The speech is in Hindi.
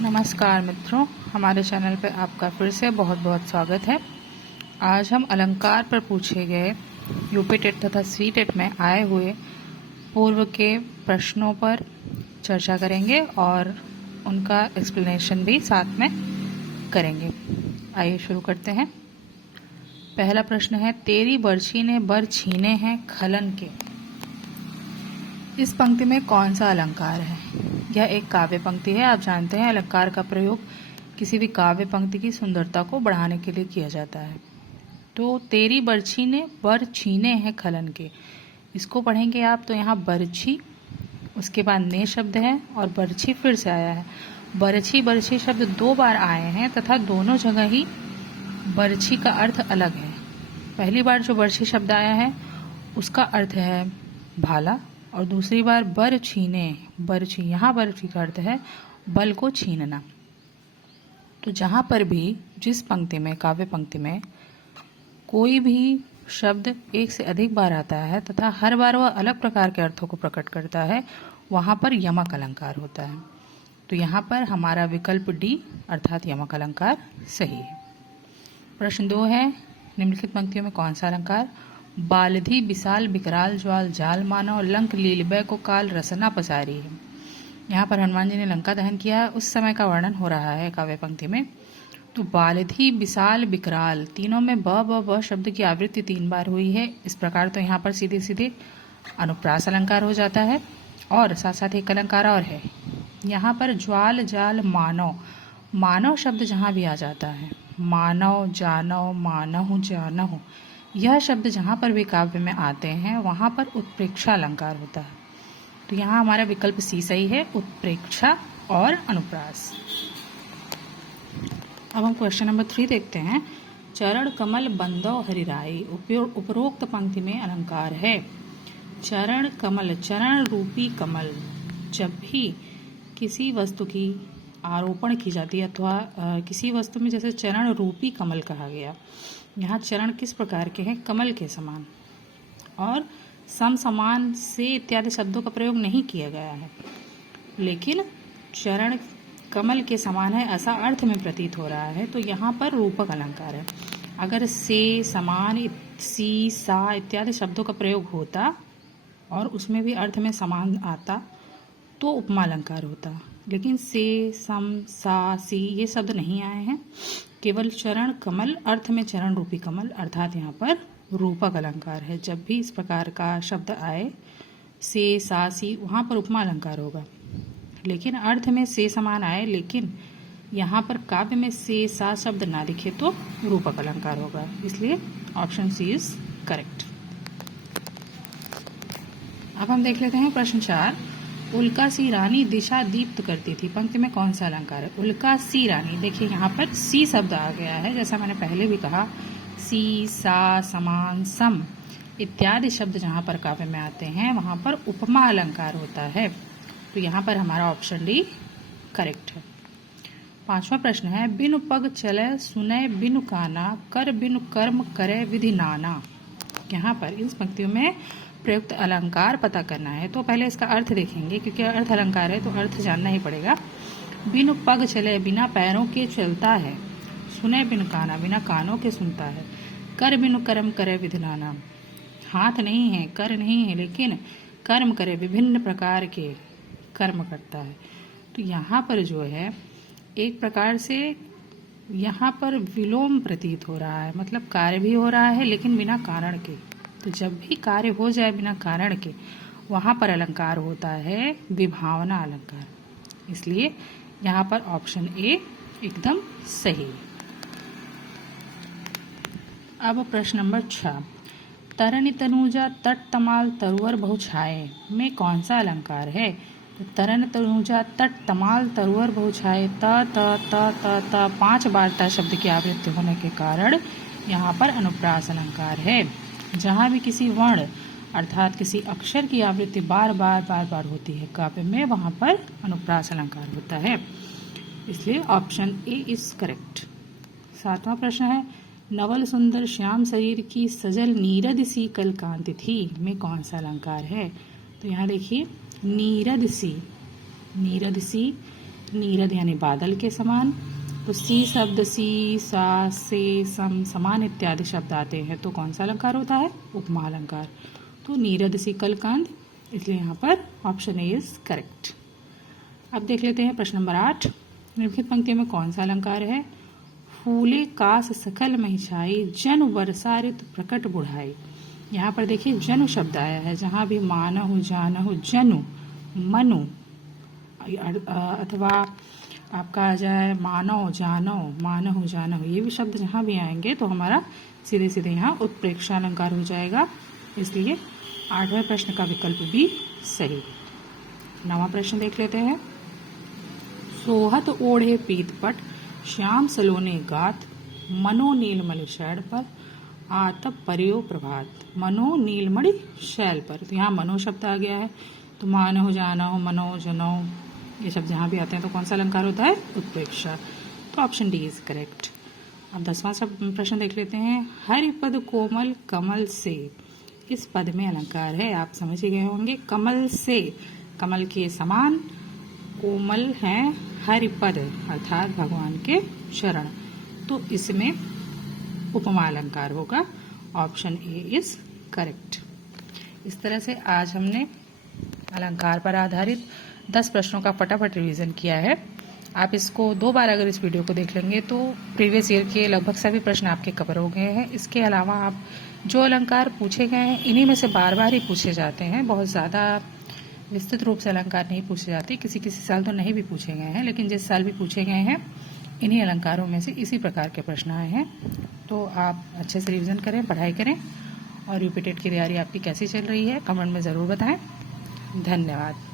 नमस्कार मित्रों, हमारे चैनल पर आपका फिर से बहुत बहुत स्वागत है। आज हम अलंकार पर पूछे गए यूपी टेट तथा सी टेट में आए हुए पूर्व के प्रश्नों पर चर्चा करेंगे और उनका एक्सप्लेनेशन भी साथ में करेंगे। आइए शुरू करते हैं। पहला प्रश्न है, तेरी बरछी ने बर छीने हैं खलन के। इस पंक्ति में कौन सा अलंकार है? यह एक काव्य पंक्ति है। आप जानते हैं अलंकार का प्रयोग किसी भी काव्य पंक्ति की सुंदरता को बढ़ाने के लिए किया जाता है। तो तेरी बरछी ने बर छीने हैं खलन के, इसको पढ़ेंगे आप तो यहाँ बरछी, उसके बाद ने शब्द है और बरछी फिर से आया है। बरछी बरछी शब्द 2 बार आए हैं तथा दोनों जगह ही बरछी का अर्थ अलग है। पहली बार जो बरछी शब्द आया है उसका अर्थ है भाला, और दूसरी बार बर छीने, बरछी, यहाँ बरछी का अर्थ है बल को छीनना। तो जहाँ पर भी जिस पंक्ति में, काव्य पंक्ति में कोई भी शब्द एक से अधिक बार आता है तथा हर बार वह अलग प्रकार के अर्थों को प्रकट करता है, वहाँ पर यमक अलंकार होता है। तो यहाँ पर हमारा विकल्प डी अर्थात यमक अलंकार सही है। प्रश्न 2 है, निम्नलिखित पंक्तियों में कौन सा अलंकार? बालधि विशाल विकराल ज्वाल जाल मानव लंक लीलबय को काल रसना पसारी है। यहाँ पर हनुमान जी ने लंका दहन किया, उस समय का वर्णन हो रहा है काव्य पंक्ति में। तो बालधि विशाल विकराल, तीनों में ब शब्द की आवृत्ति 3 बार हुई है। इस प्रकार तो यहाँ पर सीधे सीधे अनुप्रास अलंकार हो जाता है। और साथ साथ एक अलंकार और है, यहाँ पर ज्वाल जाल मानव, मानव शब्द जहाँ भी आ जाता है, मानव जानव मानव जानव, यह शब्द जहाँ पर भी काव्य में आते हैं वहाँ पर उत्प्रेक्षा अलंकार होता है। तो यहाँ हमारा विकल्प सी सही है, उत्प्रेक्षा और अनुप्रास। अब हम क्वेश्चन नंबर 3 देखते हैं। चरण कमल बंदो हरिराई उपरोक्त पंक्ति में अलंकार है। चरण कमल, चरण रूपी कमल, जब भी किसी वस्तु की आरोपण की जाती है अथवा किसी वस्तु में जैसे चरण रूपी कमल कहा गया, यहाँ चरण किस प्रकार के हैं? कमल के समान, और सम समान से इत्यादि शब्दों का प्रयोग नहीं किया गया है, लेकिन चरण कमल के समान है ऐसा अर्थ में प्रतीत हो रहा है। तो यहाँ पर रूपक अलंकार है। अगर से, समान, सी, सा इत्यादि शब्दों का प्रयोग होता और उसमें भी अर्थ में समान आता तो उपमा अलंकार होता, लेकिन से, सम, सा, सी ये शब्द नहीं आए हैं। केवल चरण कमल, अर्थ में चरण रूपी कमल, अर्थात यहाँ पर रूपक अलंकार है। जब भी इस प्रकार का शब्द आए, से, सा, सी, वहाँ पर उपमा अलंकार होगा। लेकिन अर्थ में से समान आए लेकिन यहाँ पर काव्य में से, सा शब्द ना दिखे तो रूपक अलंकार होगा। इसलिए ऑप्शन सी इज करेक्ट। अब हम देख लेते हैं प्रश्न 4। उल्का सी रानी दिशा दीप्त करती थी, पंक्ति में कौन सा अलंकार है? उल्का सी रानी, देखिए यहाँ पर सी शब्द आ गया है। जैसा मैंने पहले भी कहा, सी, सा, समान, सम इत्यादि शब्द जहाँ पर काव्य में आते हैं वहाँ पर उपमा अलंकार होता है। तो यहाँ पर हमारा ऑप्शन डी करेक्ट है। 5वां प्रश्न है, बिनु पग चले सुने बिनु काना कर बिनु कर्म करे विधि नाना। यहाँ पर इन पंक्तियों में प्रयुक्त अलंकार पता करना है। तो पहले इसका अर्थ देखेंगे, क्योंकि अर्थ अलंकार है तो अर्थ जानना ही पड़ेगा। बिनु पग चले, बिना पैरों के चलता है। सुने बिनु काना, बिना कानों के सुनता है। कर बिनु कर्म करे विधि नाना, हाथ नहीं है, कर नहीं है, लेकिन कर्म करे, विभिन्न प्रकार के कर्म करता है। तो यहाँ पर जो है एक प्रकार से यहाँ पर विलोम प्रतीत हो रहा है, मतलब कार्य भी हो रहा है लेकिन बिना कारण के। तो जब भी कार्य हो जाए बिना कारण के, वहाँ पर अलंकार होता है विभावना अलंकार। इसलिए यहाँ पर ऑप्शन ए एकदम सही। अब प्रश्न नंबर 6। तरनि तनुजा तट तमाल तरुवर बहु छाए में कौन सा अलंकार है? तो तरन तनुजा तट तमाल तरुवर बहु छाए, त 5 बार त शब्द की आवृत्ति होने के कारण यहाँ पर अनुप्रास अलंकार है। जहाँ भी किसी वर्ण अर्थात किसी अक्षर की आवृत्ति बार बार होती है काव्य में, वहाँ पर अनुप्रास अलंकार होता है। इसलिए ऑप्शन ए इज करेक्ट। 7वां प्रश्न है, नवल सुंदर श्याम शरीर की सजल नीरद सी कल कांति थी में कौन सा अलंकार है? तो यहाँ देखिए नीरद सी नीरद यानी बादल के समान। तो सी शब्द सी, सा, से, सम, समान इत्यादि शब्द आते हैं तो कौन सा अलंकार होता है? उपमा अलंकार। तो नीरद सी कलकांद, इसलिए यहाँ पर ऑप्शन ए इज करेक्ट। अब देख लेते हैं प्रश्न नंबर 8। निम्नलिखित पंक्ति में कौन सा अलंकार है? फूले कास सकल महिषाई, जन वर्षा ऋतु प्रकट बुढ़ाई। यहाँ पर देखिए जनु शब्द आया है, जहाँ भी मानहु जानहु जनु मनु अथवा आपका आ जाए मानव जानो मानहु जानहु, ये भी शब्द जहाँ भी आएंगे तो हमारा सीधे सीधे यहाँ उत्प्रेक्षा अलंकार हो जाएगा। इसलिए 8वें प्रश्न का विकल्प भी सही। 9वां प्रश्न देख लेते हैं। सोहत ओढ़े पीतपट, श्याम सलोने गात, मनो नीलमणि शैल पर, आतप पर्यो प्रभात। मनो नीलमणि शैल पर, तो यहाँ मनो शब्द आ गया है, तो मानो जानो मनो जनो ये शब्द जहाँ भी आते हैं तो कौन सा अलंकार होता है? उत्प्रेक्षा। तो ऑप्शन डी इज करेक्ट। अब 10वां प्रश्न देख लेते हैं। हरिपद कोमल कमल से, इस पद में अलंकार है, आप समझ ही गए होंगे। कमल से, कमल के समान, कोमल है हरिपद अर्थात भगवान के शरण, तो इसमें उपमा अलंकार होगा। Option A is correct. इस तरह से आज हमने अलंकार पर आधारित 10 प्रश्नों का फटाफट रिवीजन किया है। आप इसको 2 बार अगर इस वीडियो को देख लेंगे तो प्रीवियस ईयर के लगभग सभी प्रश्न आपके कवर हो गए हैं। इसके अलावा आप जो अलंकार पूछे गए हैं इन्हीं में से बार बार ही पूछे जाते हैं, बहुत ज़्यादा विस्तृत रूप से अलंकार नहीं पूछे जाते। किसी किसी साल तो नहीं भी पूछे गए हैं, लेकिन जिस साल भी पूछे गए हैं इन्हीं अलंकारों में से इसी प्रकार के प्रश्न आए हैं। तो आप अच्छे से रिवीजन करें, पढ़ाई करें, और यूपी टेट की तैयारी आपकी कैसी चल रही है कमेंट में ज़रूर बताएं। धन्यवाद।